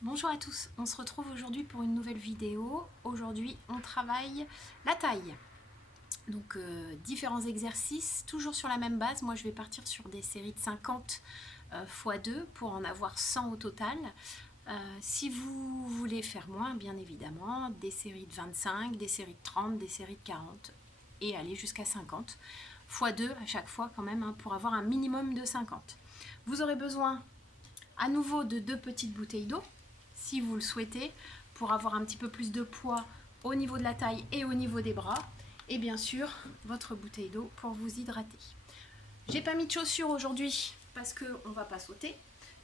Bonjour à tous, on se retrouve aujourd'hui pour une nouvelle vidéo. Aujourd'hui on travaille la taille. Donc différents exercices, toujours sur la même base. Moi je vais partir sur des séries de 50 x 2 pour en avoir 100 au total. Si vous voulez faire moins, bien évidemment, des séries de 25, des séries de 30, des séries de 40 et aller jusqu'à 50 x 2 à chaque fois quand même, hein, pour avoir un minimum de 50. Vous aurez besoin à nouveau de 2 petites bouteilles d'eau si vous le souhaitez, pour avoir un petit peu plus de poids au niveau de la taille et au niveau des bras. Et bien sûr, votre bouteille d'eau pour vous hydrater. J'ai pas mis de chaussures aujourd'hui parce qu'on va pas sauter.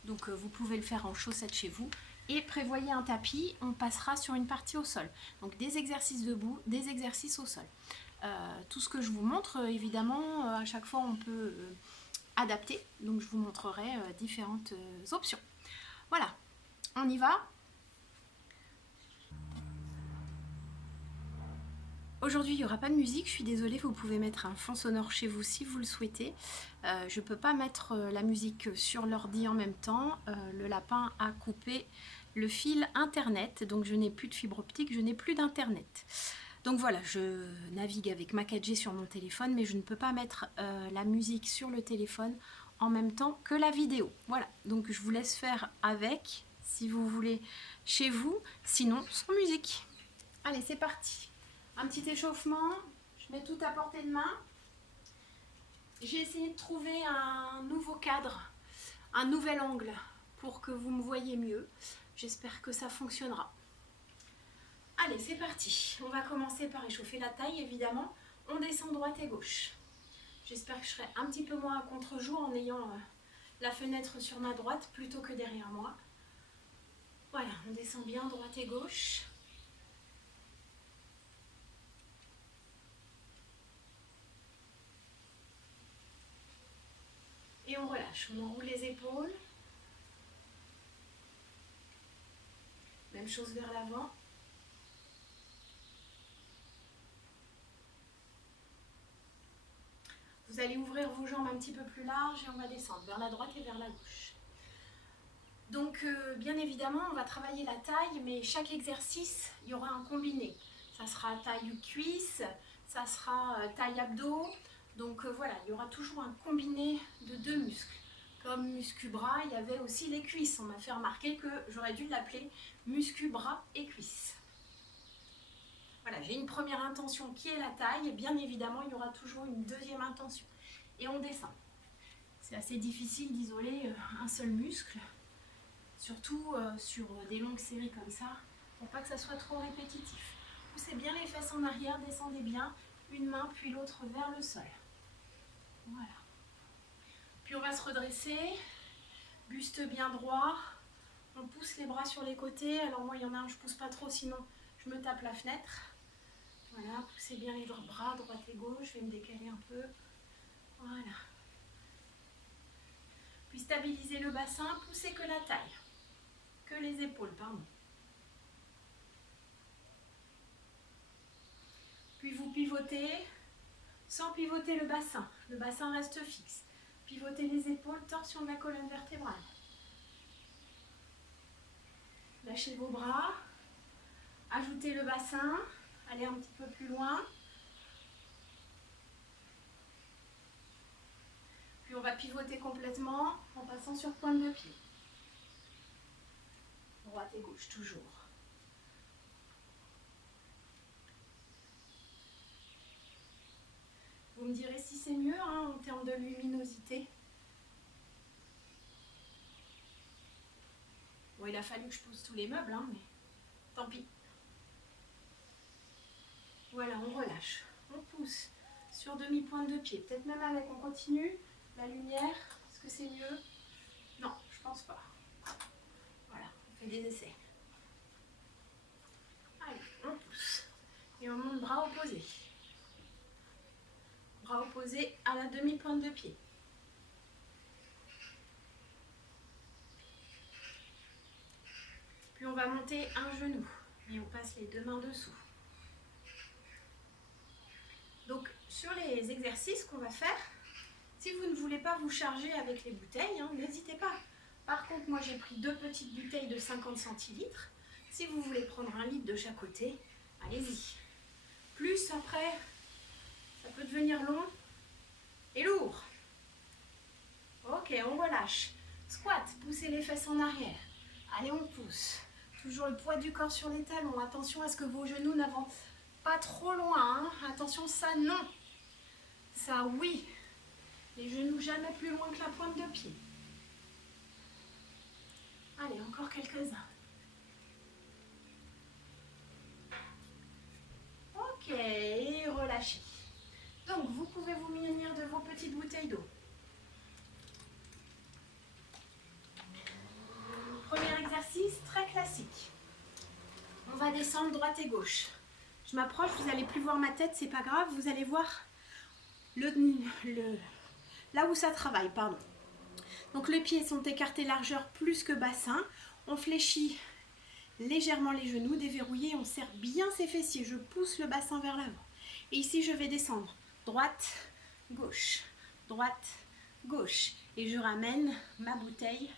Donc vous pouvez le faire en chaussettes chez vous. Et prévoyez un tapis, on passera sur une partie au sol. Donc des exercices debout, des exercices au sol. Tout ce que je vous montre, évidemment, à chaque fois on peut adapter. Donc je vous montrerai différentes options. Voilà, on y va. Aujourd'hui, il n'y aura pas de musique, je suis désolée, vous pouvez mettre un fond sonore chez vous si vous le souhaitez. Je ne peux pas mettre la musique sur l'ordi en même temps. Le lapin a coupé le fil internet, donc je n'ai plus de fibre optique, je n'ai plus d'internet. Donc voilà, je navigue avec ma 4G sur mon téléphone, mais je ne peux pas mettre la musique sur le téléphone en même temps que la vidéo. Voilà, donc je vous laisse faire avec, si vous voulez, chez vous, sinon sans musique. Allez, c'est parti. Un petit échauffement, je mets tout à portée de main. J'ai essayé de trouver un nouveau cadre, un nouvel angle pour que vous me voyez mieux. J'espère que ça fonctionnera. Allez, c'est parti. On va commencer par échauffer la taille, évidemment. On descend droite et gauche. J'espère que je serai un petit peu moins à contre-jour en ayant la fenêtre sur ma droite plutôt que derrière moi. Voilà, on descend bien droite et gauche. Et on relâche, on enroule les épaules. Même chose vers l'avant. Vous allez ouvrir vos jambes un petit peu plus larges et on va descendre vers la droite et vers la gauche. Donc bien évidemment, on va travailler la taille, mais chaque exercice, il y aura un combiné. Ça sera taille cuisse, ça sera taille abdos. Donc voilà, il y aura toujours un combiné de 2 muscles. Comme muscu-bras, il y avait aussi les cuisses. On m'a fait remarquer que j'aurais dû l'appeler muscu-bras et cuisses. Voilà, j'ai une première intention qui est la taille, et bien évidemment, il y aura toujours une deuxième intention. Et on descend. C'est assez difficile d'isoler un seul muscle, surtout sur des longues séries comme ça, pour pas que ça soit trop répétitif. Poussez bien les fesses en arrière, descendez bien, une main puis l'autre vers le sol. Voilà. Puis on va se redresser, buste bien droit, on pousse les bras sur les côtés. Alors moi, il y en a un, je pousse pas trop, sinon je me tape la fenêtre. Voilà, poussez bien les bras, droite et gauche, je vais me décaler un peu. Voilà. Puis stabilisez le bassin, poussez que la taille, que les épaules, pardon. Puis vous pivotez, sans pivoter le bassin reste fixe. Pivotez les épaules, torsion de la colonne vertébrale. Lâchez vos bras, ajoutez le bassin, allez un petit peu plus loin. Puis on va pivoter complètement en passant sur pointe de pied. Droite et gauche, toujours. Vous me direz si c'est mieux en termes de luminosité. Bon, il a fallu que je pose tous les meubles, mais tant pis. Voilà, on relâche. On pousse sur demi-pointe de pied. Peut-être même avec, on continue. La lumière, est-ce que c'est mieux? Non, je pense pas. Voilà, on fait des essais. Allez, on pousse. Et on monte bras opposés. Bras opposés à la demi-pointe de pied. Puis on va monter un genou. Et on passe les 2 mains dessous. Donc sur les exercices qu'on va faire, si vous ne voulez pas vous charger avec les bouteilles, n'hésitez pas. Par contre, moi j'ai pris 2 petites bouteilles de 50 centilitres. Si vous voulez prendre 1 litre de chaque côté, allez-y. Plus après, ça peut devenir long et lourd. Ok, on relâche. Squat, poussez les fesses en arrière. Allez, on pousse. Toujours le poids du corps sur les talons. Attention à ce que vos genoux n'avancent pas trop loin. Hein. Attention, ça non. Ça oui. Les genoux jamais plus loin que la pointe de pied. Allez, encore quelques-uns. Ok, relâchez. Donc, vous pouvez vous munir de vos petites bouteilles d'eau. Premier exercice, très classique. On va descendre droite et gauche. Je m'approche, vous n'allez plus voir ma tête, c'est pas grave. Vous allez voir là où ça travaille, pardon. Donc les pieds sont écartés largeur plus que bassin. On fléchit légèrement les genoux, déverrouillés. On serre bien ses fessiers. Je pousse le bassin vers l'avant. Et ici, je vais descendre. Droite, gauche, droite, gauche. Et je ramène ma bouteille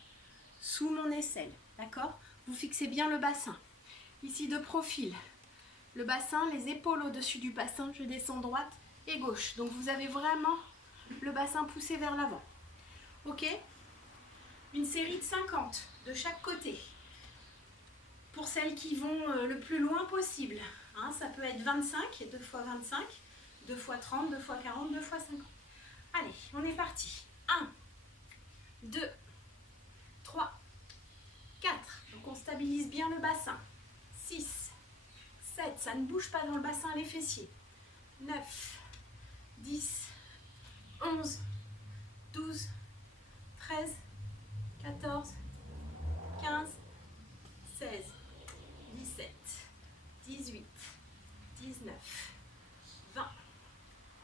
sous mon aisselle. D'accord? Vous fixez bien le bassin. Ici, de profil. Le bassin, les épaules au-dessus du bassin. Je descends droite et gauche. Donc, vous avez vraiment le bassin poussé vers l'avant. Ok? Une série de 50 de chaque côté. Pour celles qui vont le plus loin possible. Hein, ça peut être 25, 2 fois 25, 2 fois 30, 2 fois 40, 2 fois 50. Allez, on est parti. 1, 2, 3, 4. Donc on stabilise bien le bassin. 6, 7, ça ne bouge pas dans le bassin les fessiers. 9, 10, 11, 12, 13, 14, 15, 16, 17, 18, 19, 20,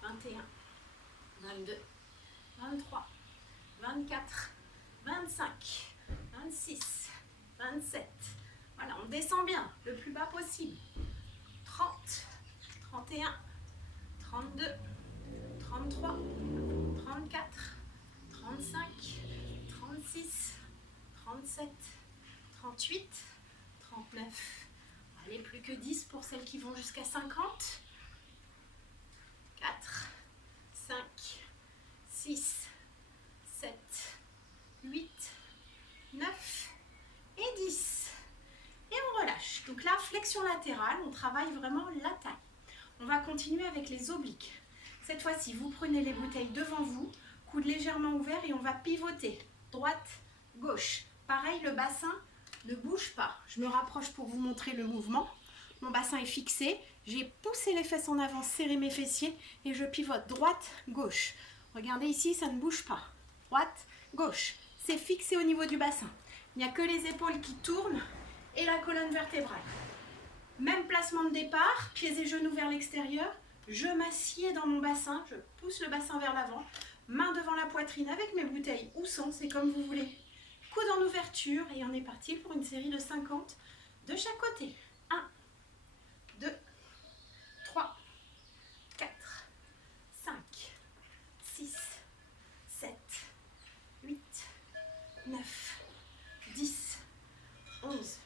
21, 22, 23, 24, 25, 26, 27. Voilà, on descend bien, le plus bas possible. 30, 31, 32, 33, 34, 35, 36, 37, 38, 39. Allez, plus que 10 pour celles qui vont jusqu'à 50. 4, 5, 6, 7, 8, 9 et 10. Et on relâche. Donc là, flexion latérale, on travaille vraiment la taille. On va continuer avec les obliques. Cette fois-ci, vous prenez les bouteilles devant vous, coude légèrement ouvert et on va pivoter. Droite, gauche. Pareil, le bassin ne bouge pas. Je me rapproche pour vous montrer le mouvement. Mon bassin est fixé. J'ai poussé les fesses en avant, serré mes fessiers et je pivote droite, gauche. Regardez ici, ça ne bouge pas. Droite, gauche. C'est fixé au niveau du bassin. Il n'y a que les épaules qui tournent et la colonne vertébrale. Même placement de départ, pieds et genoux vers l'extérieur. Je m'assieds dans mon bassin, je pousse le bassin vers l'avant. Main devant la poitrine avec mes bouteilles ou sans, c'est comme vous voulez. Coude en ouverture et on est parti pour une série de 50 de chaque côté. 1, 2, 3, 4, 5, 6, 7, 8, 9, 10, 11,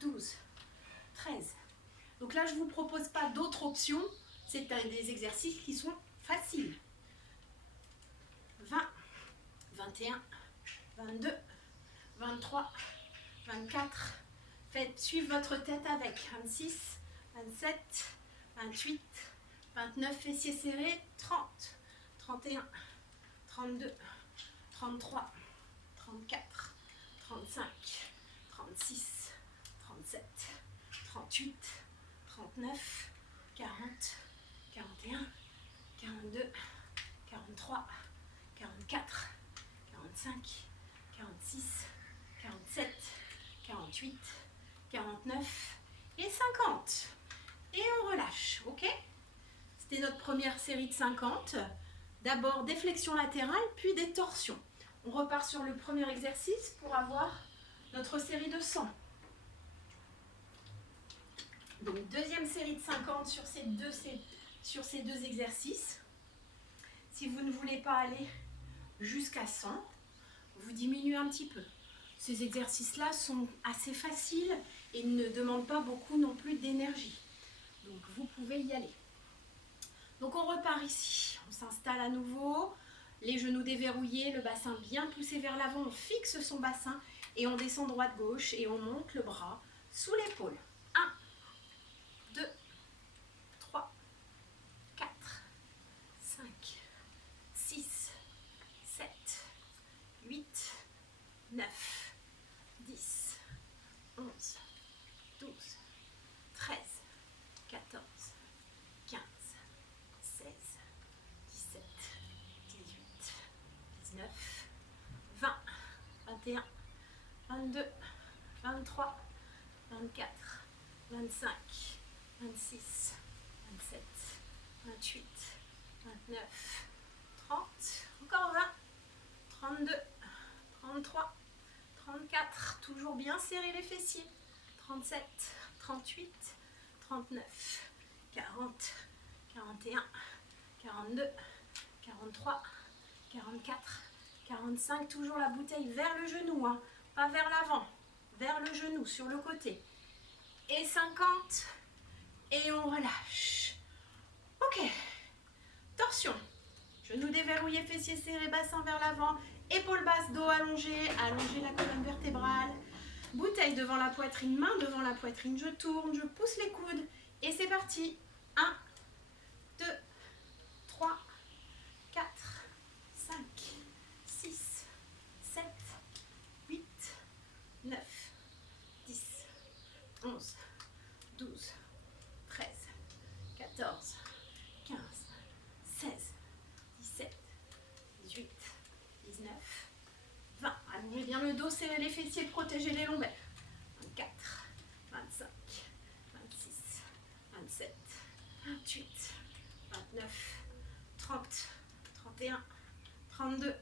12, 13. Donc là, je ne vous propose pas d'autres options. C'est des exercices qui sont faciles. 20, 21, 22, 23, 24. Faites suivre votre tête avec 26, 27, 28, 29, fessiers serrés, 30, 31, 32, 33, 34, 35, 36, 37, 38, 39, 40, 41, 42, 43, 44, 45, 46, 47, 48, 49 et 50. Et on relâche, ok? C'était notre première série de 50. D'abord des flexions latérales, puis des torsions. On repart sur le premier exercice pour avoir notre série de 100. Donc deuxième série de 50 sur ces deux exercices. Si vous ne voulez pas aller jusqu'à 100, vous diminuez un petit peu. Ces exercices-là sont assez faciles et ne demandent pas beaucoup non plus d'énergie. Donc vous pouvez y aller. Donc on repart ici, on s'installe à nouveau, les genoux déverrouillés, le bassin bien poussé vers l'avant, on fixe son bassin et on descend droite-gauche et on monte le bras sous l'épaule. 1, 2, 3, 4, 5, 6, 7, 8, 9, 10, 11, 12, 13, 14, 15, 16, 17, 18, 19, 20, 21, 22, 23, 24, 25, 26, 27, 28, 29, 30, encore 20, 32, 33, 34, toujours bien serrer les fessiers, 37, 38, 39, 40, 41, 42, 43, 44, 45, toujours la bouteille vers le genou, hein, pas vers l'avant, vers le genou, sur le côté. Et 50, et on relâche. Ok, torsion. Genoux déverrouillés, fessiers serrés, bassin vers l'avant, épaules basses, dos allongé, allongez la colonne vertébrale. Bouteille devant la poitrine, main devant la poitrine, je tourne, je pousse les coudes et c'est parti. 1, 2, 3, 4, 5, 6, 7, 8, 9, 10, 11, 12, 13, 14, 15, 16, 17, 18, 19, 20. Allongez bien le dos, serrez les fessiers, protégez les lombaires. 24, 25, 26, 27, 28, 29, 30, 31, 32,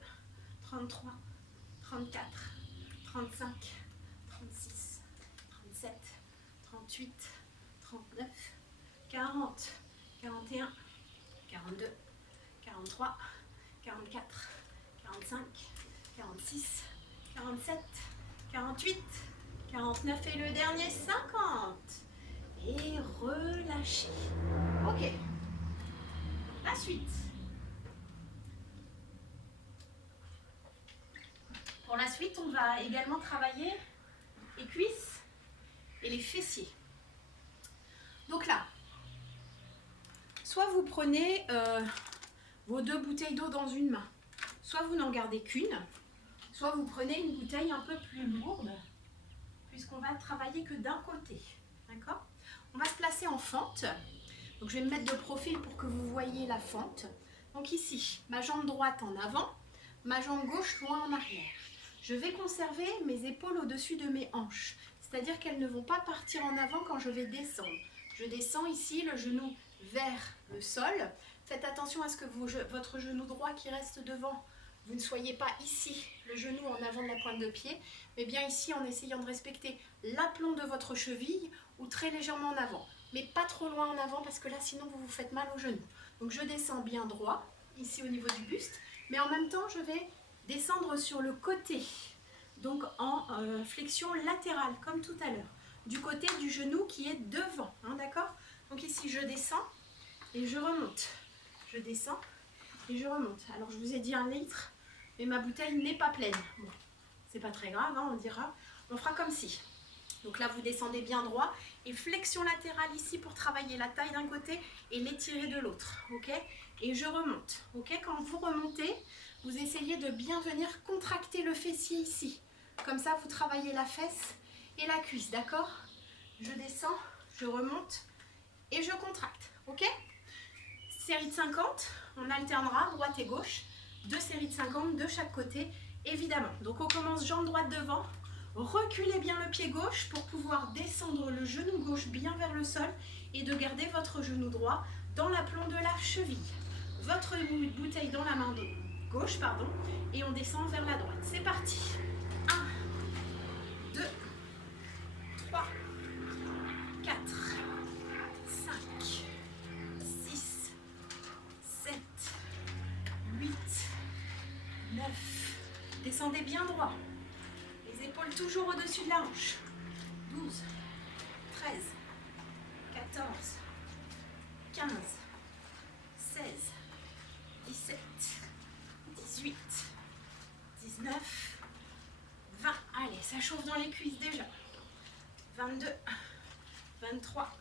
33, 34, 35, 36, 37, 38, 39, 40, 41, 42, 43, 44, 45, 46, 47, 48, 49 et le dernier 50. Et relâchez. Ok. La suite. Pour la suite, on va également travailler les cuisses et les fessiers. Donc là, soit vous prenez vos 2 bouteilles d'eau dans une main, soit vous n'en gardez qu'une, soit vous prenez une bouteille un peu plus lourde, puisqu'on va travailler que d'un côté. D'accord ? On va se placer en fente. Donc je vais me mettre de profil pour que vous voyez la fente. Donc ici, ma jambe droite en avant, ma jambe gauche loin en arrière. Je vais conserver mes épaules au-dessus de mes hanches, c'est-à-dire qu'elles ne vont pas partir en avant quand je vais descendre. Je descends ici, le genou vers le sol. Faites attention à ce que votre genou droit qui reste devant, vous ne soyez pas ici, le genou en avant de la pointe de pied, mais bien ici en essayant de respecter l'aplomb de votre cheville ou très légèrement en avant. Mais pas trop loin en avant parce que là sinon vous vous faites mal au genou. Donc je descends bien droit, ici au niveau du buste, mais en même temps je vais descendre sur le côté, donc en flexion latérale comme tout à l'heure, du côté du genou qui est devant, hein, d'accord ? Donc ici je descends et je remonte, je descends et je remonte. Alors je vous ai dit 1 litre, mais ma bouteille n'est pas pleine. Bon, c'est pas très grave, hein, on dira, on fera comme si. Donc là, vous descendez bien droit et flexion latérale ici pour travailler la taille d'un côté et l'étirer de l'autre, ok ? Et je remonte, ok ? Quand vous remontez, vous essayez de bien venir contracter le fessier ici. Comme ça, vous travaillez la fesse et la cuisse, d'accord ? Je descends, je remonte et je contracte, ok ? Série de 50, on alternera droite et gauche, 2 séries de 50 de chaque côté, évidemment. Donc on commence jambe droite devant. Reculez bien le pied gauche pour pouvoir descendre le genou gauche bien vers le sol et de garder votre genou droit dans l'aplomb de la cheville. Votre bouteille dans la main gauche, et on descend vers la droite. C'est parti. 1, 2, 3, 4, 5, 6, 7, 8, 9. Descendez bien droit. Les épaules toujours au-dessus de la hanche. 12, 13, 14, 15, 16, 17, 18, 19, 20. Allez, ça chauffe dans les cuisses déjà. 22, 23,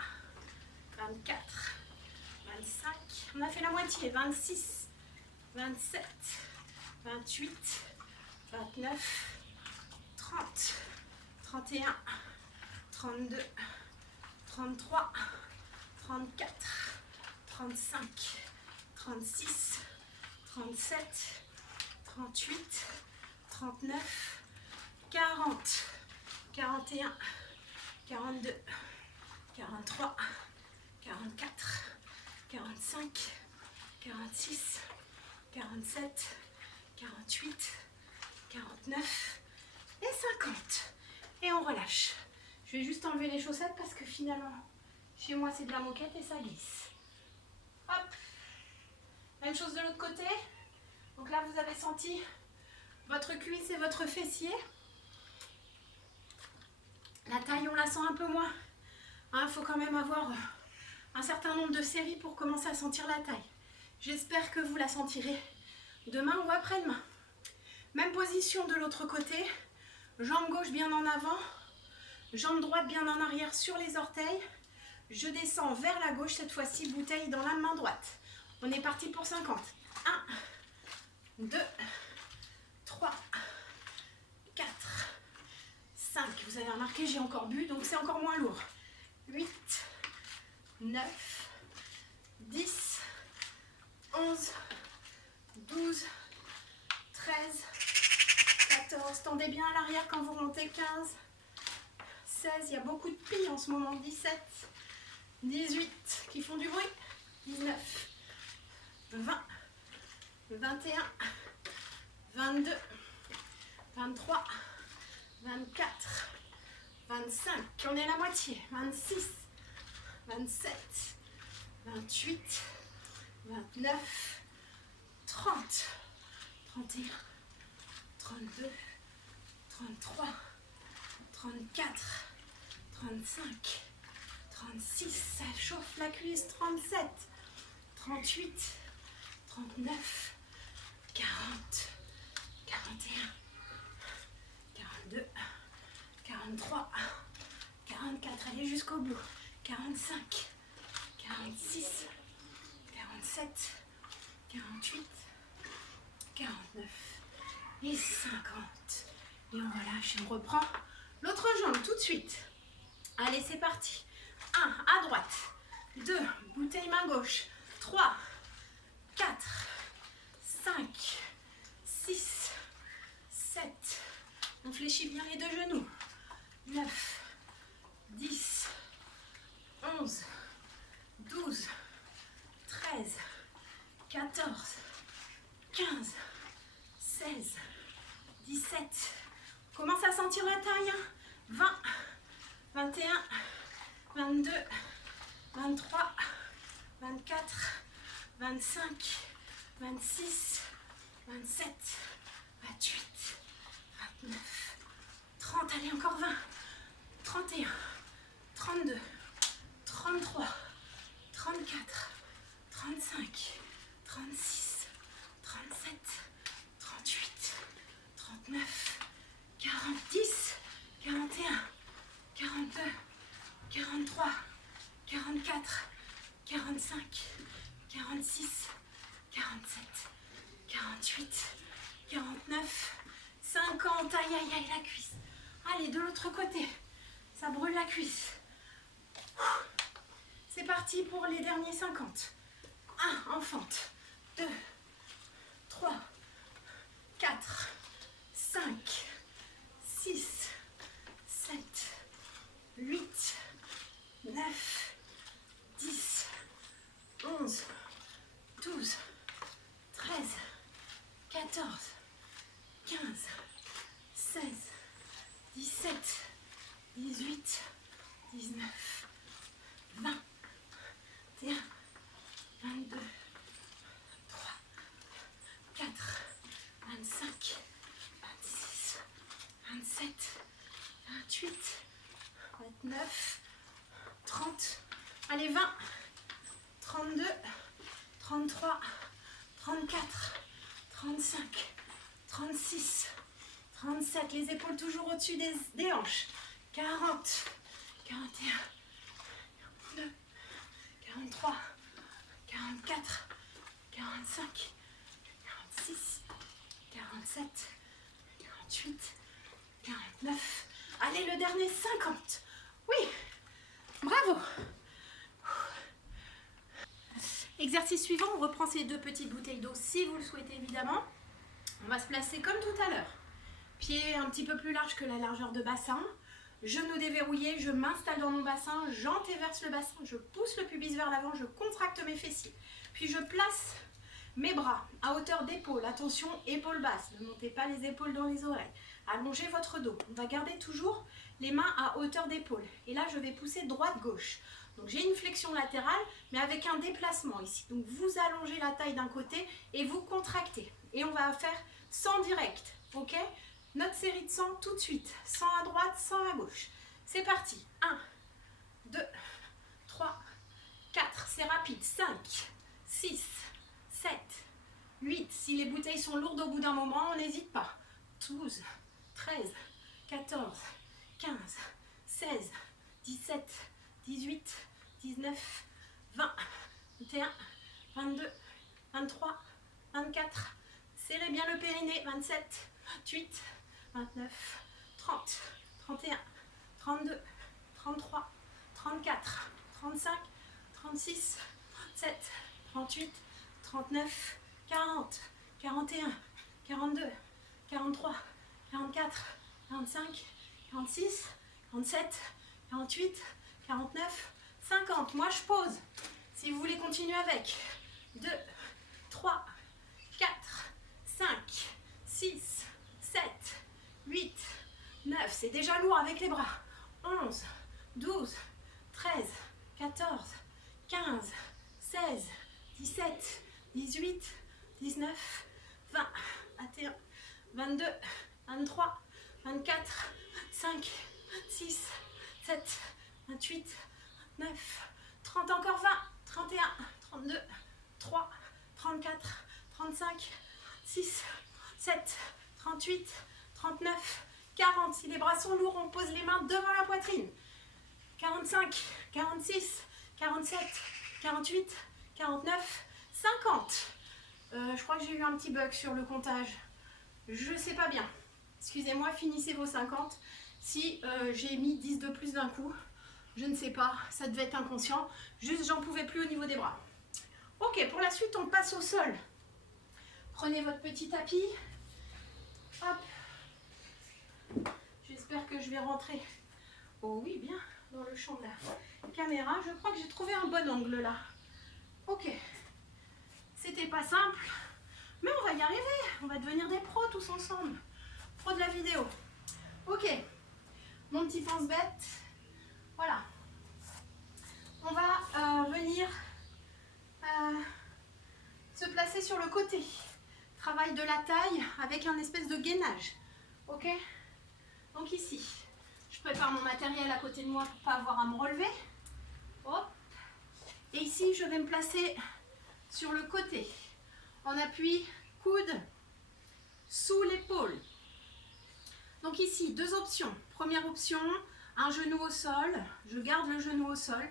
24, 25. On a fait la moitié. 26, 27, 28, 29, 30, 31, 32, 33, 34, 35, 36, 37, 38, 39, 40, 41, 42, 43, 44, 45, 46, 47, 48, 49 et 50. Et on relâche. Je vais juste enlever les chaussettes parce que finalement, chez moi, c'est de la moquette et ça glisse. Hop. Même chose de l'autre côté. Donc là, vous avez senti votre cuisse et votre fessier. La taille, on la sent un peu moins. Il faut quand même avoir un certain nombre de séries pour commencer à sentir la taille. J'espère que vous la sentirez demain ou après-demain. Même position de l'autre côté. Jambe gauche bien en avant. Jambe droite bien en arrière sur les orteils. Je descends vers la gauche, cette fois-ci, bouteille dans la main droite. On est parti pour 50. 1, 2, 3, 4, 5. Vous avez remarqué, j'ai encore bu, donc c'est encore moins lourd. 8, 9, 10, 11, 12, 13, 14. Tendez bien à l'arrière quand vous montez. 15, 16. Il y a beaucoup de plis en ce moment. 17, 18 qui font du bruit. 19, 20, 21, 22, 23, 24, 25. On est à la moitié. 26, 27, 28, 29, 30, 31, 32, 33, 34, 35, 36, ça chauffe la cuisse. 37, 38, 39, 40, 41, 42, 43, 44, allez jusqu'au bout. 45, 46, 47, 48, 49 et 50. Et on relâche et on reprend l'autre jambe tout de suite. Allez, c'est parti. 1, à droite. 2, bouteille main gauche. 3, 4, 5, 6, 7. On fléchit bien les deux genoux. 9, 10, 11, 12, 13, 14, 15, 16, 17. On commence à sentir la taille. 20, 21, 22, 23, 24, 25, 26, 27, 28, 29, 30. Allez, encore 20, 31, 32, 33, 34, 35, 36, 37, 38, 39, 40, 10, 41, 42, 43, 44, 45, 46, 47, 48, 49, 50. Aïe, aïe, aïe, la cuisse. Allez, de l'autre côté. Ça brûle la cuisse. C'est parti pour les derniers 50. 1, en fente. 2, 3, 4, 5, 6, 7, 8, 9, 10, 11, 12, 13, 14, 15, 16, 17, 18, 19, 20, 21, 22, 3, 4, 25, 26, 27, 29, 30, allez 20, 32, 33, 34, 35, 36, 37, les épaules toujours au-dessus des hanches, 40, 41, 42, 43, 44, 45, 46, 47, 48, 49, allez le dernier 50, oui, bravo. Exercice suivant, on reprend ces deux petites bouteilles d'eau si vous le souhaitez évidemment. On va se placer comme tout à l'heure. Pieds un petit peu plus large que la largeur de bassin. Genoux déverrouillés, je m'installe dans mon bassin, j'antéverse le bassin, je pousse le pubis vers l'avant, je contracte mes fessiers. Puis je place mes bras à hauteur d'épaule. Attention, épaules basses, ne montez pas les épaules dans les oreilles. Allongez votre dos. On va garder toujours les mains à hauteur d'épaule. Et là, je vais pousser droite-gauche. Donc j'ai une flexion latérale, mais avec un déplacement ici. Donc vous allongez la taille d'un côté et vous contractez. Et on va faire 100 direct, ok? Notre série de 100 tout de suite. 100 à droite, 100 à gauche. C'est parti. 1, 2, 3, 4. C'est rapide. 5, 6, 7, 8. Si les bouteilles sont lourdes au bout d'un moment, on n'hésite pas. 12, 13, 14, 15, 16, 17, 18, 19, 20, 21, 22, 23, 24. Serrez bien le périnée. 27, 28, 29, 30, 31, 32, 33, 34, 35, 36, 37, 38, 39, 40, 41, 42, 43, 44, 45, 46, 47, 48, 49, 50. Moi, je pose. Si vous voulez continuer avec. 2, 3, 4, 5, 6, 7, 8, 9. C'est déjà lourd avec les bras. 11, 12, 13, 14, 15, 16, 17, 18, 19, 20, 21, 22, 23, 24, 5, 6, 7, 28, 29, 30, encore 20, 31, 32, 3, 34, 35, 6, 7, 38, 39, 40. Si les bras sont lourds, on pose les mains devant la poitrine. 45, 46, 47, 48, 49, 50. Je crois que j'ai eu un petit bug sur le comptage. Je sais pas bien. Excusez-moi, finissez vos 50. Si j'ai mis 10 de plus d'un coup, je ne sais pas, ça devait être inconscient. Juste, j'en pouvais plus au niveau des bras. Ok, pour la suite, on passe au sol. Prenez votre petit tapis. Hop. J'espère que je vais rentrer. Oh oui, bien, dans le champ de la caméra. Je crois que j'ai trouvé un bon angle là. Ok. C'était pas simple, mais on va y arriver. On va devenir des pros tous ensemble. Pros de la vidéo. Ok. Mon petit pense-bête. Voilà. On va venir se placer sur le côté. Travail de la taille avec un espèce de gainage. Ok? Donc ici, je prépare mon matériel à côté de moi pour ne pas avoir à me relever. Hop. Et ici, je vais me placer sur le côté. En appui, coude sous l'épaule. Donc ici, deux options. Première option, un genou au sol. Je garde le genou au sol.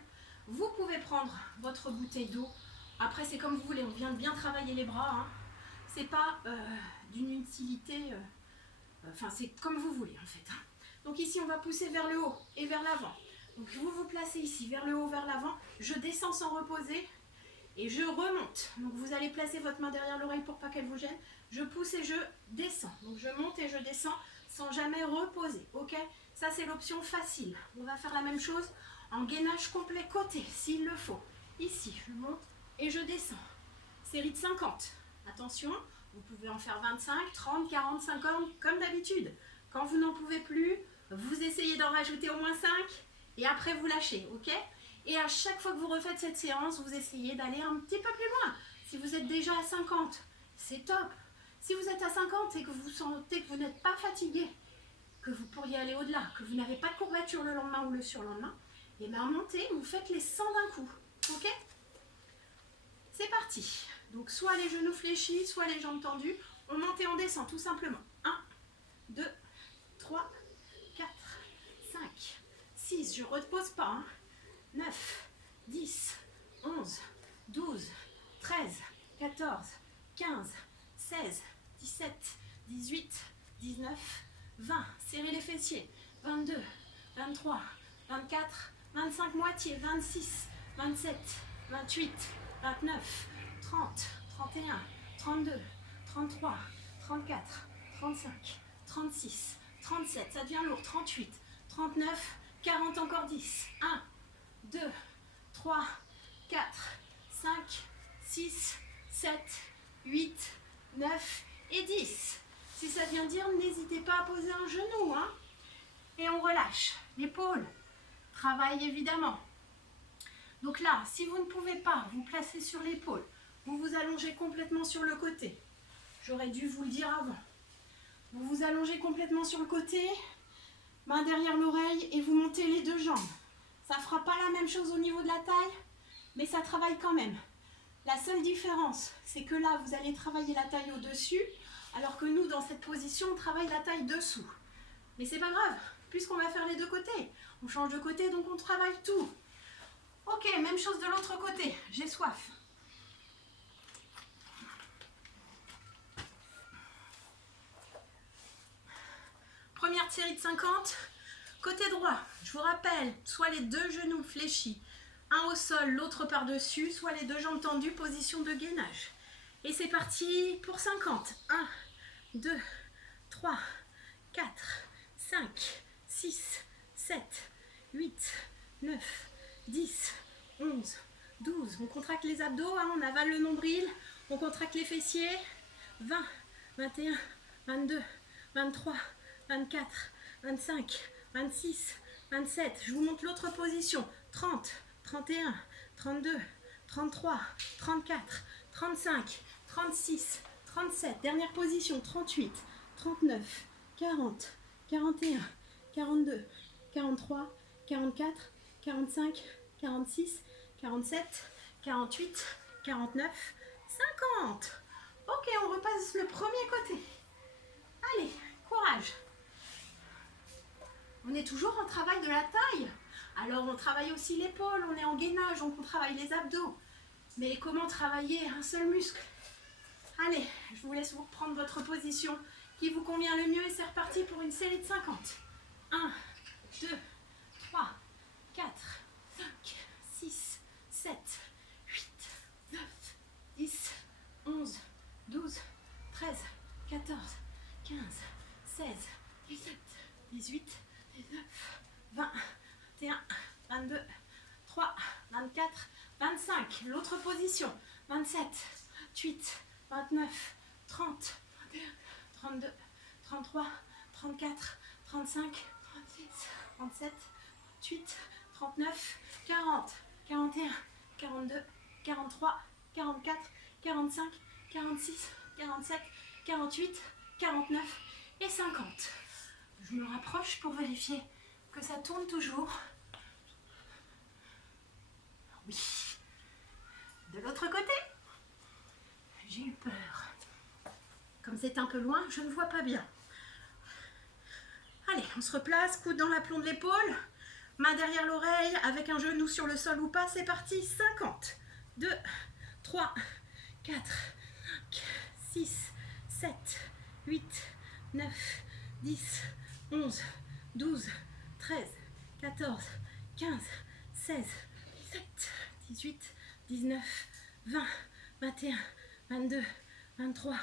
Vous pouvez prendre votre bouteille d'eau. Après, c'est comme vous voulez. On vient de bien travailler les bras. Hein. C'est pas d'une utilité. Enfin, c'est comme vous voulez en fait. Hein. Donc ici, on va pousser vers le haut et vers l'avant. Donc vous vous placez ici, vers le haut, vers l'avant. Je descends sans reposer et je remonte. Donc vous allez placer votre main derrière l'oreille pour pas qu'elle vous gêne. Je pousse et je descends. Donc je monte et je descends sans jamais reposer. Ok? Ça, c'est l'option facile. On va faire la même chose en gainage complet côté, s'il le faut. Ici, je monte et je descends. Série de 50. Attention, vous pouvez en faire 25, 30, 40, 50, comme d'habitude. Quand vous n'en pouvez plus, vous essayez d'en rajouter au moins 5 et après vous lâchez, ok? Et à chaque fois que vous refaites cette séance, vous essayez d'aller un petit peu plus loin. Si vous êtes déjà à 50, c'est top. Si vous êtes à 50 et que vous sentez que vous n'êtes pas fatigué, que vous pourriez aller au-delà, que vous n'avez pas de courbature le lendemain ou le surlendemain, et bien montez, vous faites les 100 d'un coup. Ok? C'est parti. Donc soit les genoux fléchis, soit les jambes tendues. On monte et on descend tout simplement. 1, 2, 3, 4, 5, 6. Je ne repose pas. Hein. 9, 10, 11, 12, 13, 14, 15, 16, 17, 18, 19, 20. Serrez les fessiers. 22, 23, 24, 25 moitié, 26, 27, 28, 29, 30, 31, 32, 33, 34, 35, 36, 37, ça devient lourd, 38, 39, 40, encore 10. 1, 2, 3, 4, 5, 6, 7, 8, 9 et 10. Si ça vient dire, n'hésitez pas à poser un genou. Hein. Et on relâche. L'épaule travaille évidemment. Donc là, si vous ne pouvez pas vous placer sur l'épaule, vous vous allongez complètement sur le côté. J'aurais dû vous le dire avant. Vous vous allongez complètement sur le côté, main derrière l'oreille et vous montez les deux jambes. Ça ne fera pas la même chose au niveau de la taille, mais ça travaille quand même. La seule différence, c'est que là, vous allez travailler la taille au-dessus, alors que nous, dans cette position, on travaille la taille dessous. Mais c'est pas grave, puisqu'on va faire les deux côtés. On change de côté, donc on travaille tout. Ok, même chose de l'autre côté. J'ai soif. Première série de 50. Côté droit, je vous rappelle, soit les deux genoux fléchis, un au sol, l'autre par-dessus, soit les deux jambes tendues, position de gainage. Et c'est parti pour 50. 1, 2, 3, 4, 5, 6, 7, 8, 9, 10, 11, 12. On contracte les abdos, hein, on avale le nombril, on contracte les fessiers. 20, 21, 22, 23, 24, 25, 26, 27. Je vous montre l'autre position. 30, 31, 32, 33, 34, 35, 36, 37. Dernière position. 38, 39, 40, 41, 42, 43, 44, 45, 46, 47, 48, 49, 50. Ok, on repasse le premier côté. Allez, courage. On est toujours en travail de la taille. Alors on travaille aussi l'épaule, on est en gainage, donc on travaille les abdos. Mais comment travailler un seul muscle? Allez, je vous laisse vous reprendre votre position qui vous convient le mieux et c'est reparti pour une série de 50. 1, 2, 3, 4, 5, 6, 7, 8, 9, 10, 11, 12, 13, 14, 15, 16, 17, 18, 19, 20, 21, 22, 3, 24, 25. L'autre position. 27, 28, 29, 30, 32, 33, 34, 35, 36, 37, 38, 39, 40, 41, 42, 43, 44, 45, 46, 47, 48, 49 et 50. Je me rapproche pour vérifier que ça tourne toujours. Oui. De l'autre côté, j'ai eu peur. Comme c'est un peu loin, je ne vois pas bien. Allez, on se replace, coude dans l'aplomb de l'épaule, main derrière l'oreille, avec un genou sur le sol ou pas, c'est parti. 50, 2, 3, 4, 5, 6, 7, 8, 9, 10, 11, 12, 13, 14, 15, 16, 17, 18, 19, 20, 21, 22, 23,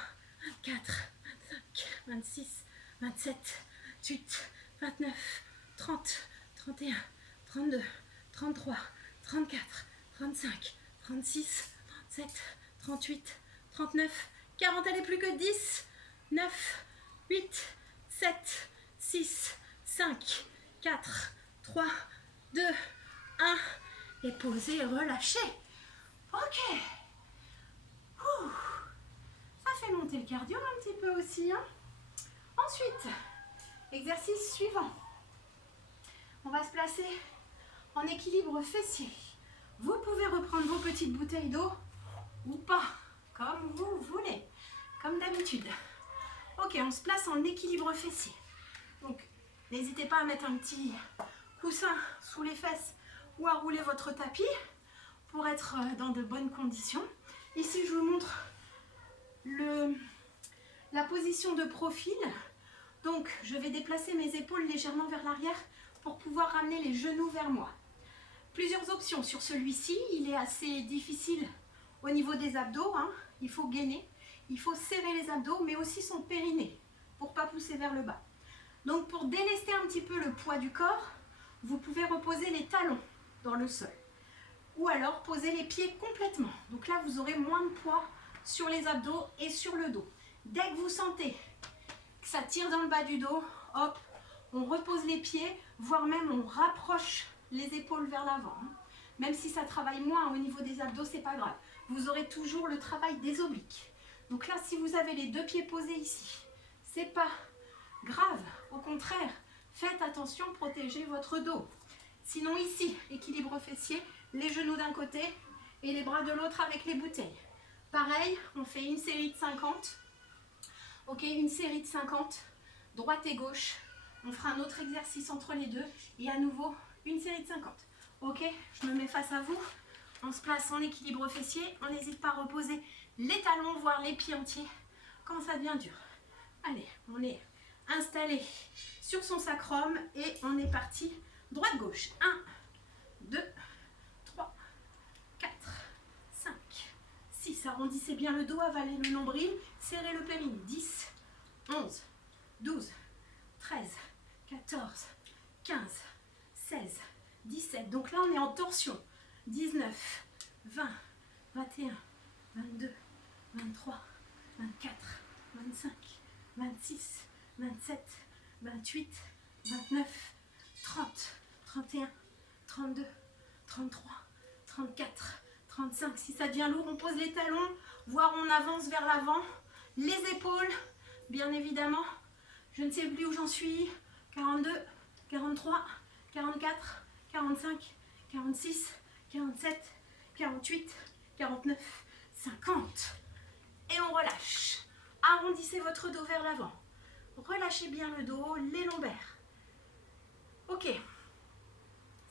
24, 25, 26, 27, 28, 29, 30, 31, 32, 33, 34, 35, 36, 37, 38, 39, 40, allez, plus que 10, 9, 8, 7, 6, 5, 4, 3, 2, 1, et posez et relâchez. Ok. Ouh. Ça fait monter le cardio un petit peu aussi. Hein. Ensuite, Exercice suivant. On va se placer en équilibre fessier. Vous pouvez reprendre vos petites bouteilles d'eau ou pas, comme vous voulez, comme d'habitude. Ok, on se place en équilibre fessier. Donc, n'hésitez pas à mettre un petit coussin sous les fesses ou à rouler votre tapis pour être dans de bonnes conditions. Ici, je vous montre la position de profil. Donc, je vais déplacer mes épaules légèrement vers l'arrière pour pouvoir ramener les genoux vers moi. Plusieurs options sur celui-ci. Il est assez difficile au niveau des abdos. Il faut gainer, il faut serrer les abdos, mais aussi son périnée pour ne pas pousser vers le bas. Donc, pour délester un petit peu le poids du corps, vous pouvez reposer les talons dans le sol. Ou alors, poser les pieds complètement. Donc là, vous aurez moins de poids sur les abdos et sur le dos. Dès que vous sentez que ça tire dans le bas du dos, hop, on repose les pieds, voire même on rapproche les épaules vers l'avant. Même si ça travaille moins au niveau des abdos, c'est pas grave. Vous aurez toujours le travail des obliques. Donc là, si vous avez les deux pieds posés ici, c'est pas grave. Au contraire, faites attention, protégez votre dos. Sinon ici, équilibre fessier, les genoux d'un côté et les bras de l'autre avec les bouteilles. Pareil, on fait une série de 50. Ok, une série de 50, droite et gauche. On fera un autre exercice entre les deux et à nouveau une série de 50. Ok, je me mets face à vous. On se place en équilibre fessier. On n'hésite pas à reposer les talons, voire les pieds entiers quand ça devient dur. Allez, on est installé sur son sacrum et on est parti droite-gauche. 1, 2, 3, 4, 5, 6. Arrondissez bien le dos, avalez le nombril, serrez le périnée. 10, 11, 12, 13, 14, 15, 16, 17. Donc là, on est en torsion. 19, 20, 21, 22, 23, 24, 25, 26, 27, 28, 29, 30, 31, 32, 33, 34, 35. Si ça devient lourd, on pose les talons, voire on avance vers l'avant. Les épaules, bien évidemment. Je ne sais plus où j'en suis. 42, 43, 44, 45, 46, 47, 48, 49, 50. Et on relâche. Arrondissez votre dos vers l'avant. Relâchez bien le dos, les lombaires. Ok.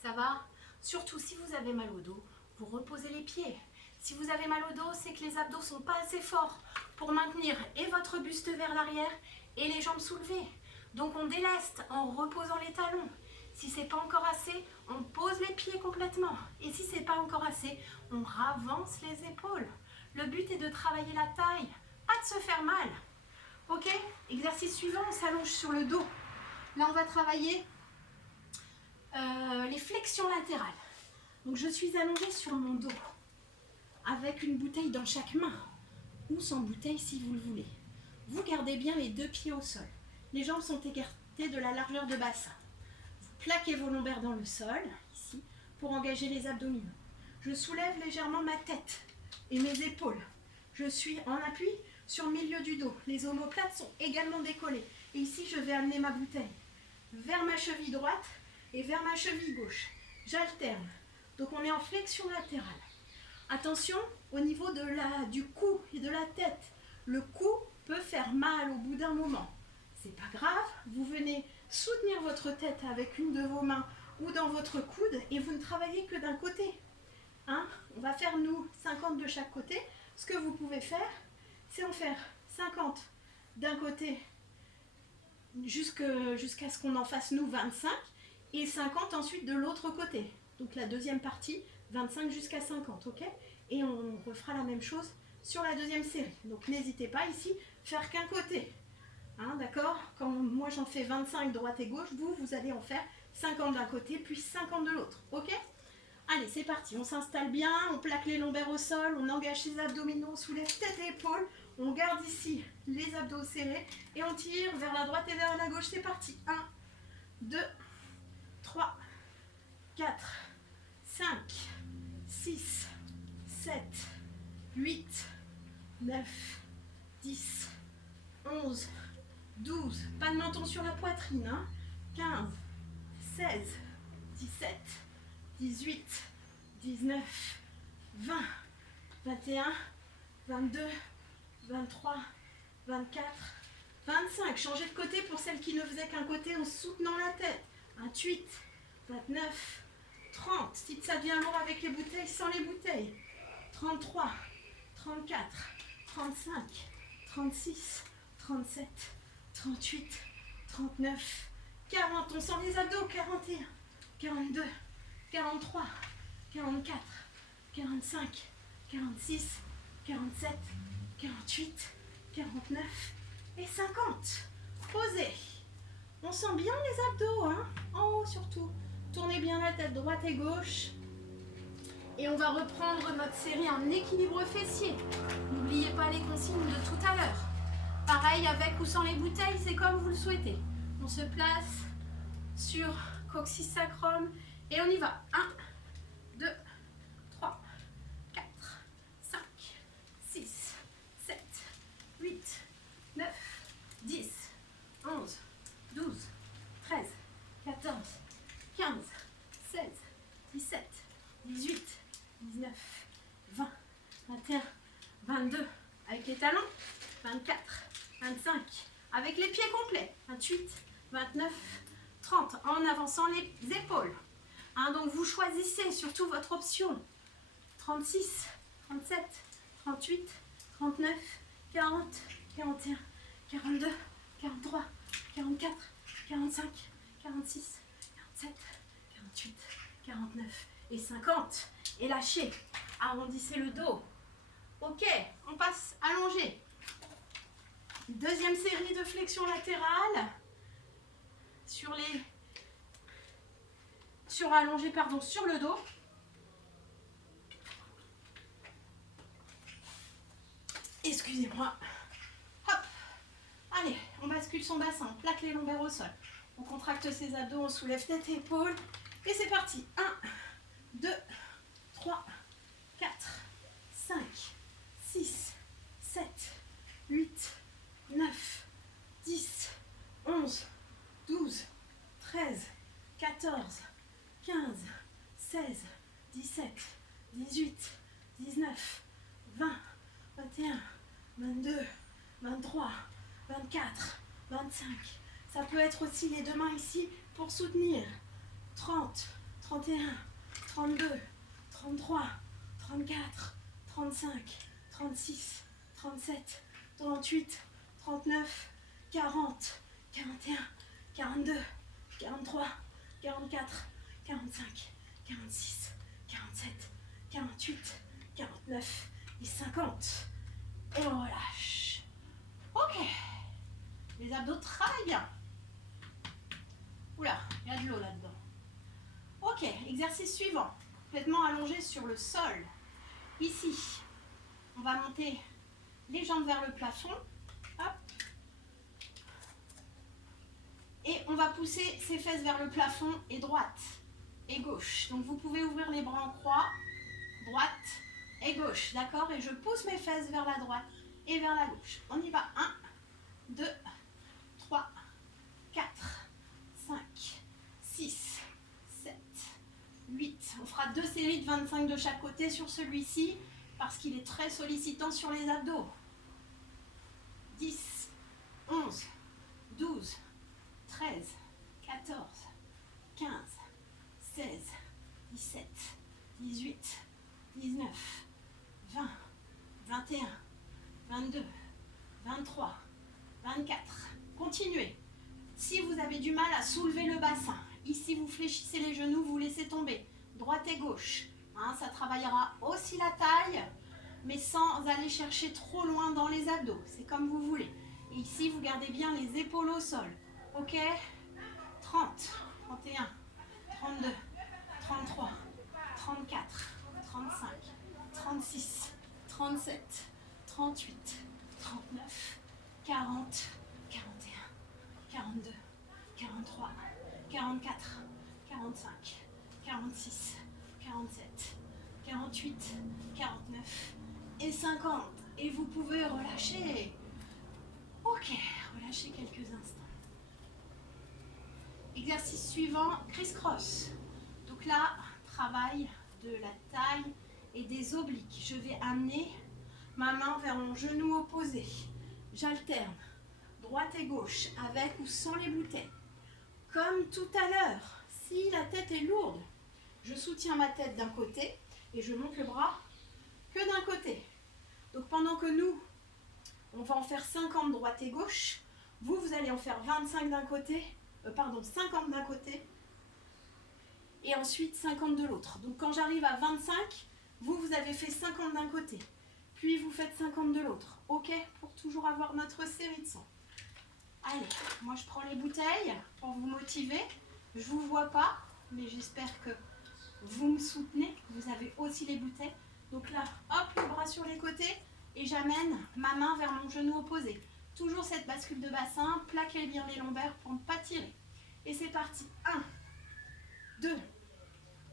Ça va? Surtout si vous avez mal au dos, vous reposez les pieds. Si vous avez mal au dos, c'est que les abdos ne sont pas assez forts pour maintenir et votre buste vers l'arrière et les jambes soulevées. Donc on déleste en reposant les talons. Si ce n'est pas encore assez, on pose les pieds complètement. Et si ce n'est pas encore assez, on ravance les épaules. Le but est de travailler la taille, pas de se faire mal. Ok? Exercice suivant, on s'allonge sur le dos. Là, on va travailler les flexions latérales. Donc je suis allongée sur mon dos avec une bouteille dans chaque main ou sans bouteille si vous le voulez. Vous gardez bien les deux pieds au sol. Les jambes sont écartées de la largeur de bassin. Vous plaquez vos lombaires dans le sol, ici, pour engager les abdominaux. Je soulève légèrement ma tête et mes épaules. Je suis en appui sur le milieu du dos. Les omoplates sont également décollées. Et ici, je vais amener ma bouteille vers ma cheville droite et vers ma cheville gauche. J'alterne. Donc on est en flexion latérale. Attention au niveau du cou et de la tête. Le cou peut faire mal au bout d'un moment. C'est pas grave, vous venez soutenir votre tête avec une de vos mains ou dans votre coude et vous ne travaillez que d'un côté. On va faire nous 50 de chaque côté. Ce que vous pouvez faire, c'est en faire 50 d'un côté jusqu'à ce qu'on en fasse nous 25 et 50 ensuite de l'autre côté. Donc la deuxième partie, 25 jusqu'à 50, ok? Et on refera la même chose sur la deuxième série. Donc n'hésitez pas ici, faire qu'un côté. D'accord? Quand moi j'en fais 25 droite et gauche, vous allez en faire 50 d'un côté, puis 50 de l'autre, ok? Allez, c'est parti, on s'installe bien, on plaque les lombaires au sol, on engage les abdominaux, on soulève tête et épaules, on garde ici les abdos serrés et on tire vers la droite et vers la gauche, c'est parti. 1, 2, 3, 4, 5, 6, 7, 8, 9, 10, 11, 12. Pas de menton sur la poitrine. poitrine. Hein. 15, 16, 17, 18, 19, 20, 21, 22, 23, 24, 25. Changez de côté pour celles qui ne faisaient qu'un côté en soutenant la tête. 28, 29, 30. Si ça devient lourd avec les bouteilles, sans les bouteilles. 33, 34, 35, 36, 37, 38, 39, 40. On sent les abdos. 41, 42, 43, 44, 45, 46, 47, 48, 49 et 50. Posez. On sent bien les abdos, hein, en haut surtout. Tournez bien la tête droite et gauche. Et on va reprendre notre série en équilibre fessier. N'oubliez pas les consignes de tout à l'heure. Pareil, avec ou sans les bouteilles, c'est comme vous le souhaitez. On se place sur coccyx sacrum et on y va. 1, 2, 3, 4, 5, 6, 7, 8, 9, 10, 11, 12, 13, 14, 15, 16, 17, 18, 19, 20, 21, 22, avec les talons, 24, 25, avec les pieds complets, 28, 29, 30, en avançant les épaules. Hein, donc vous choisissez surtout votre option. 36, 37, 38, 39, 40, 41, 42, 43, 44, 45, 46, 47, 48, 49 et 50. Et lâchez. Arrondissez le dos. Ok, on passe allongé. Deuxième série de flexion latérale. Allongé, pardon, sur le dos. Excusez-moi. Hop. Allez, on bascule son bassin, on plaque les lombaires au sol. On contracte ses abdos, on soulève tête et épaules. Et c'est parti. 1, 2, 3, 4, 5, 6, 7, 8, 9, 10, 11, 12, 13, 14, 15, 16, 17, 18, 19, 20, 21, 22, 23, 24, 25. Ça peut être aussi les deux mains ici pour soutenir. 30, 31, 32, 33, 34, 35, 36, 37, 38, 39, 40, 41, 42, 43, 44, 45, 46, 47, 48, 49 et 50. Et on relâche. Ok. Les abdos travaillent bien. Oula, il y a de l'eau là-dedans. Ok, exercice suivant. Complètement allongé sur le sol. Ici, on va monter les jambes vers le plafond. Hop. Et on va pousser ses fesses vers le plafond et droite et gauche. Donc vous pouvez ouvrir les bras en croix, droite et gauche, d'accord? Et je pousse mes fesses vers la droite et vers la gauche. On y va. 1, 2, 3, 4, 5, 6, 7, 8. On fera 2 séries de 25 de chaque côté sur celui-ci parce qu'il est très sollicitant sur les abdos. 10, 11, 12, 13, 14, 15, 16, 17, 18, 19, 20, 21, 22, 23, 24. Continuez. Si vous avez du mal à soulever le bassin, ici vous fléchissez les genoux, vous laissez tomber. Droite et gauche. Hein, ça travaillera aussi la taille, mais sans aller chercher trop loin dans les abdos. C'est comme vous voulez. Et ici, vous gardez bien les épaules au sol. Ok? 30, 31, 32, 33, 34, 35, 36, 37, 38, 39, 40, 41, 42, 43, 44, 45, 46, 47, 48, 49 et 50. Et vous pouvez relâcher. Ok, relâchez quelques instants. Exercice suivant, criss-cross. Donc là, travail de la taille et des obliques. Je vais amener ma main vers mon genou opposé. J'alterne droite et gauche avec ou sans les bouteilles. Comme tout à l'heure, si la tête est lourde, je soutiens ma tête d'un côté et je monte le bras que d'un côté. Donc pendant que nous, on va en faire 50 droite et gauche, vous allez en faire 25 d'un côté, 50 d'un côté et ensuite 50 de l'autre. Donc quand j'arrive à 25, vous avez fait 50 d'un côté, puis vous faites 50 de l'autre. Ok, pour toujours avoir notre série de 100. Allez, moi je prends les bouteilles pour vous motiver. Je ne vous vois pas, mais j'espère que vous me soutenez. Vous avez aussi les bouteilles. Donc là, hop, le bras sur les côtés et j'amène ma main vers mon genou opposé. Toujours cette bascule de bassin, plaquez bien les lombaires pour ne pas tirer. Et c'est parti. 1, 2,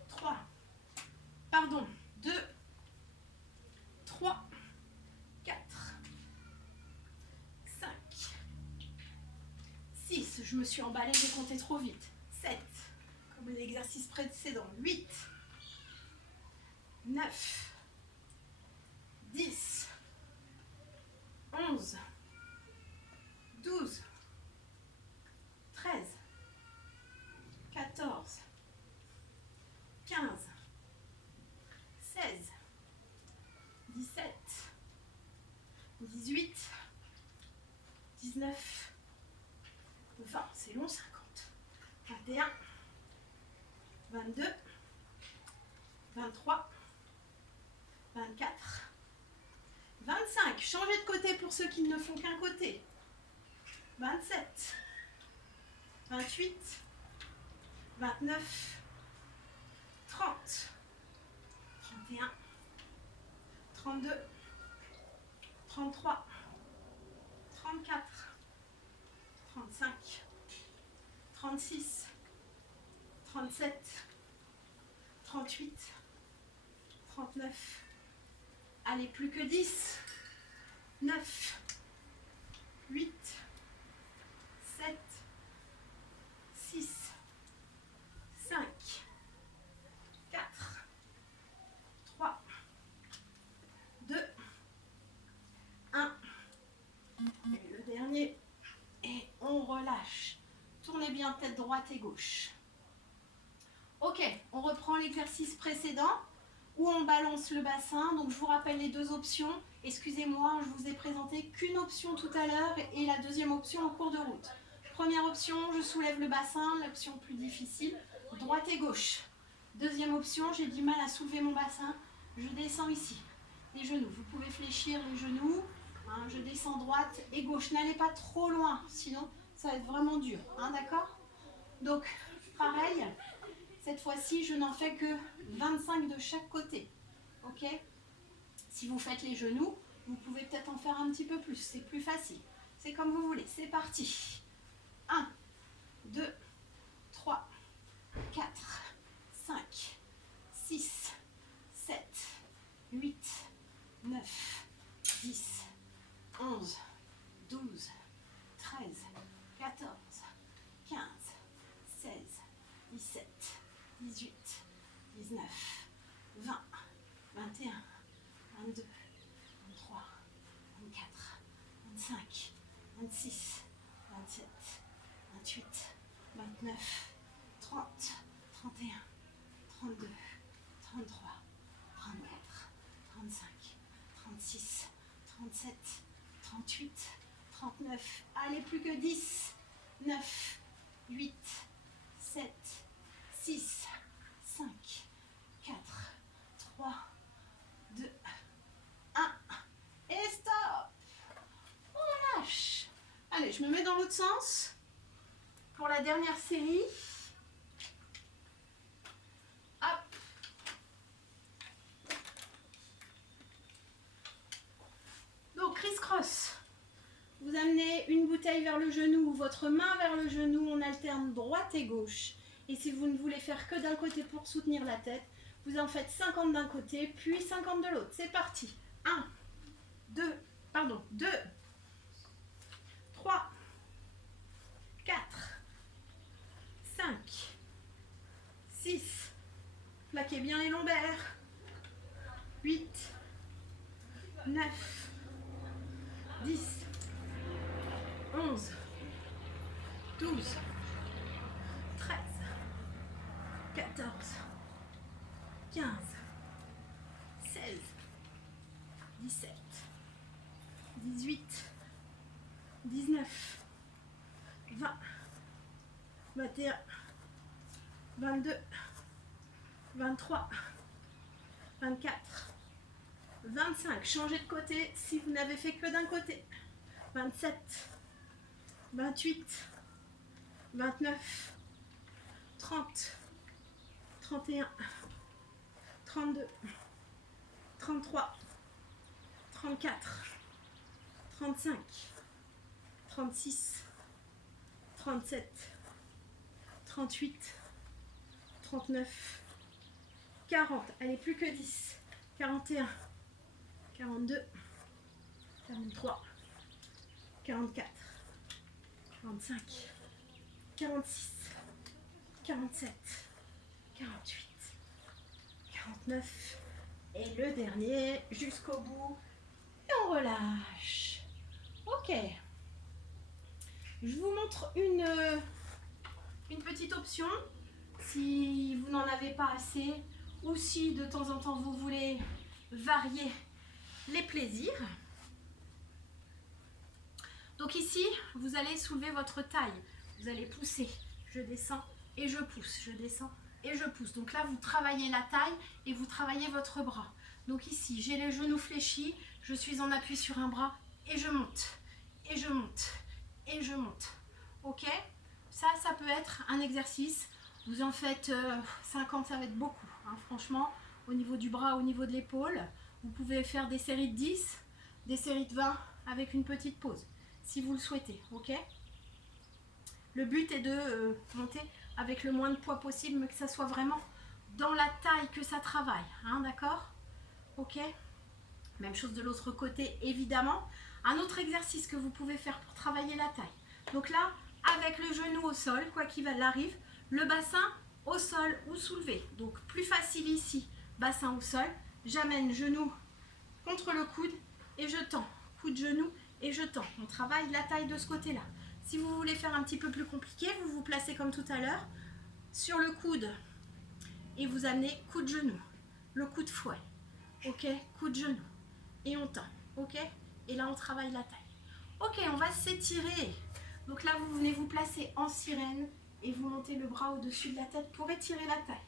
3, 2, 3, 4, 5, 6, je me suis emballée, j'ai compté trop vite. 7, comme l'exercice précédent. 8, 9, 10, 11, 12, 13, 14, 15, 16, 17, 18, 19, 20, c'est long, 50, 21, 22, 23, 24, 25. Changez de côté pour ceux qui ne font qu'un côté. 27, 28, 29, 30, 31, 32, 33, 34, 35, 36, 37, 38, 39. Allez, plus que 10. 9, 8, 7, 6, 5, 4, 3, 2, 1. Et le dernier. Et on relâche. Tournez bien tête droite et gauche. Ok, on reprend l'exercice précédent où on balance le bassin. Donc je vous rappelle les deux options. Excusez-moi, je vous ai présenté qu'une option tout à l'heure et la deuxième option en cours de route. Première option, je soulève le bassin, l'option plus difficile, droite et gauche. Deuxième option, j'ai du mal à soulever mon bassin, je descends ici. Les genoux, vous pouvez fléchir les genoux, hein, je descends droite et gauche. N'allez pas trop loin, sinon ça va être vraiment dur, hein, d'accord? Donc pareil, cette fois-ci, je n'en fais que 25 de chaque côté, ok? Si vous faites les genoux, vous pouvez peut-être en faire un petit peu plus, c'est plus facile. C'est comme vous voulez, c'est parti. 1, 2, 3, 4, 5, 6, 7, 8, 9, 10, 11, 12, 13, 14, 15, 16, 17, 18, 19, 20, 21, 22, 23, 24, 25, 26, 27, 28, 29, 30, 31, 32, 33, 34, 35, 36, 37, 38, 39. Allez, plus que 10, 9, 8, 7, 6, 5, 4, 3, 2, 1. Et stop. On relâche. Allez, je me mets dans l'autre sens pour la dernière série. Hop. Donc, criss-cross. Vous amenez une bouteille vers le genou, votre main vers le genou, on alterne droite et gauche. Et si vous ne voulez faire que d'un côté pour soutenir la tête, vous en faites 50 d'un côté, puis 50 de l'autre. C'est parti. 1, 2, 3, 4, 5, 6, plaquez bien les lombaires, 8, 9, 10, 11, 12, 13, 14, 15, 16, 17, 18, 19, 20, 21, 22, 23, 24, 25. Changez de côté si vous n'avez fait que d'un côté. 27, 28, 29, 30, 31, 32, 33, 34, 35, 36, 37, 38, 39, 40. Allez, plus que 10. 41, 42, 43, 44, 45, 46, 47, 48, 49. Et le dernier jusqu'au bout. Et on relâche. Ok. Je vous montre une petite option. Si vous n'en avez pas assez ou si de temps en temps vous voulez varier les plaisirs. Donc ici, vous allez soulever votre taille. Vous allez pousser. Je descends et je pousse. Je descends et je pousse. Donc là, vous travaillez la taille et vous travaillez votre bras. Donc ici, j'ai les genoux fléchis. Je suis en appui sur un bras et je monte. Et je monte. Et je monte. Ok? Ça peut être un exercice. Vous en faites 50, ça va être beaucoup. Hein, franchement, au niveau du bras, au niveau de l'épaule. Vous pouvez faire des séries de 10, des séries de 20 avec une petite pause. Si vous le souhaitez, ok? Le but est de monter avec le moins de poids possible, mais que ça soit vraiment dans la taille que ça travaille, hein, d'accord? Ok? Même chose de l'autre côté, évidemment. Un autre exercice que vous pouvez faire pour travailler la taille. Donc là, avec le genou au sol, quoi qu'il arrive, le bassin au sol ou soulevé. Donc plus facile ici, bassin au sol. J'amène genou contre le coude et je tends. Coup de genou et je tends. On travaille la taille de ce côté-là. Si vous voulez faire un petit peu plus compliqué, vous vous placez comme tout à l'heure sur le coude et vous amenez coup de genou, le coup de fouet, ok, coup de genou et on tend, ok, et là on travaille la taille. Ok, on va s'étirer. Donc là vous venez vous placer en sirène et vous montez le bras au-dessus de la tête pour étirer la taille.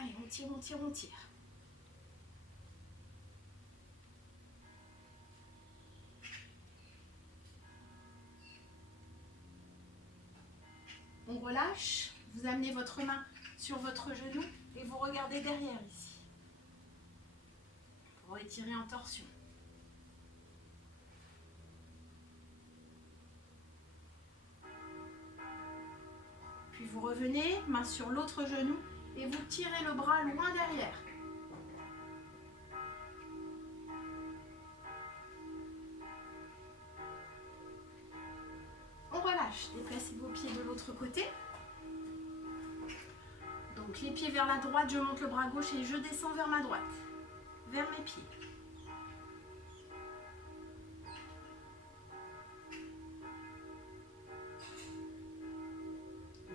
Allez, on tire, on tire, on tire. On relâche, vous amenez votre main sur votre genou et vous regardez derrière ici. Pour étirer en torsion. Puis vous revenez, main sur l'autre genou et vous tirez le bras loin derrière. On relâche, déplacez vos pieds de l'autre côté. Donc les pieds vers la droite, je monte le bras gauche et je descends vers ma droite, vers mes pieds.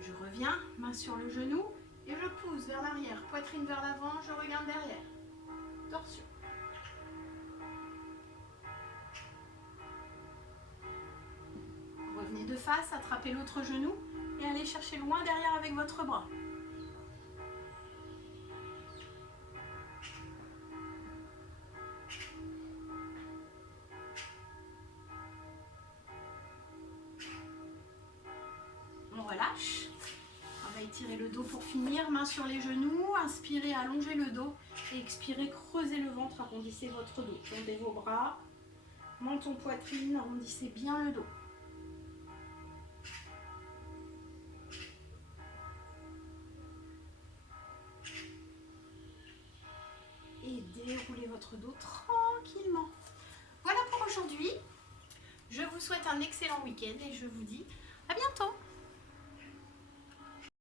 Je reviens, main sur le genou et je pousse vers l'arrière, poitrine vers l'avant, je regarde derrière. Torsion. Revenez de face, attrapez l'autre genou et allez chercher loin derrière avec votre bras. On relâche. On va étirer le dos pour finir, main sur les genoux, inspirez, allongez le dos et expirez, creusez le ventre, arrondissez votre dos. Tendez vos bras, menton, poitrine, arrondissez bien le dos. Et déroulez votre dos tranquillement. Voilà pour aujourd'hui. Je vous souhaite un excellent week-end et je vous dis